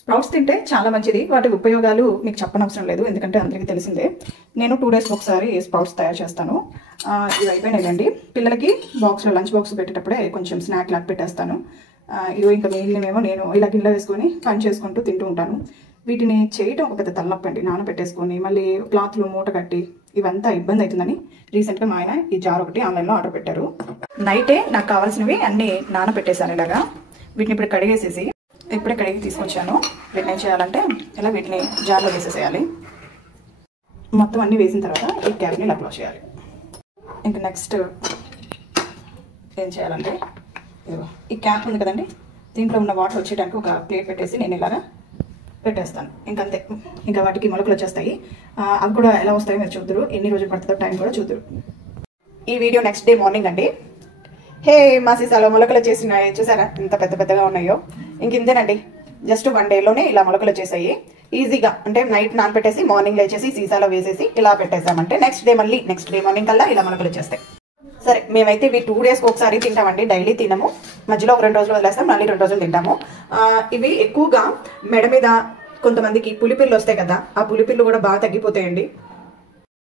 Sprouts తింటే చాలా మంచిది. వాటి ఉపయోగాలు మీకు చెప్పనవసరం లేదు, ఎందుకంటే అందరికీ తెలిసిందే. నేను 2 డేస్కి ఒకసారి స్ప్రౌట్స్ తయారు చేస్తాను. ఇవి అయిపోయినాయండి. పిల్లలకి బాక్స్లో లంచ్ బాక్స్ పెట్టేటప్పుడే కొంచెం స్నాక్ లాగా పెట్టేస్తాను. ఇవి ఇంకా మిగిలినవేమో నేను ఇలా గిన్నెలో వేసుకొని పని చేసుకుంటూ తింటూ ఉంటాను. వీటిని చేయటం ఒక పెద్ద తలనొప్పండి. నానబెట్టేసుకొని మళ్ళీ క్లాత్లో మూట కట్టి ఇవంతా ఇబ్బంది అవుతుందని రీసెంట్గా మా ఆయన ఈ జార్ ఒకటి ఆన్లైన్లో ఆర్డర్ పెట్టారు. నైటే నాకు కావాల్సినవి అన్నీ నానబెట్టేశాను ఇలాగా. వీటిని ఇప్పుడు కడిగేసేసి ఇప్పుడే కడిగి తీసుకొచ్చాను. వీటిని ఏం చేయాలంటే ఇలా వీటిని జార్లో వేసేసేయాలి. మొత్తం అన్నీ వేసిన తర్వాత ఈ క్యాప్ని ఇలా క్లోజ్ చేయాలి. ఇంకా నెక్స్ట్ ఏం చేయాలంటే ఈ క్యాప్ ఉంది కదండి, దీంట్లో ఉన్న వాటర్ వచ్చేయడానికి ఒక ప్లేట్ పెట్టేసి నేను ఇలాగా పెట్టేస్తాను. ఇంకంతే. ఇంకా వాటికి మొలకలు వచ్చేస్తాయి. అవి కూడా ఎలా వస్తాయో మీరు చూద్దరు, ఎన్ని రోజులు పడుతుందో టైం కూడా చూద్దరు. ఈ వీడియో నెక్స్ట్ డే మార్నింగ్ అండి. హే మా సీసాలో మొలకలు వచ్చేసినాయి, చూసారా ఎంత పెద్ద పెద్దగా ఉన్నాయో. ఇంకేంతేనండి, జస్ట్ 1 డేలోనే ఇలా మొలకలు వచ్చేసాయి. ఈజీగా అంటే నైట్ నానబెట్టేసి మార్నింగ్ లేచేసి సీసాలో వేసేసి ఇలా పెట్టేసామంటే నెక్స్ట్ డే మార్నింగ్ కల్లా ఇలా మొలకలు వచ్చేస్తాయి. సరే, మేమైతే ఇవి 2 డేస్కి ఒకసారి తింటామండి. డైలీ తినము, మధ్యలో ఒక 2 రోజులు వదిలేస్తాం, మళ్ళీ 2 రోజులు తింటాము. ఇవి ఎక్కువగా మెడ మీద కొంతమందికి పులిపిల్లు వస్తాయి కదా, ఆ పులిపిల్లు కూడా బాగా తగ్గిపోతాయండి.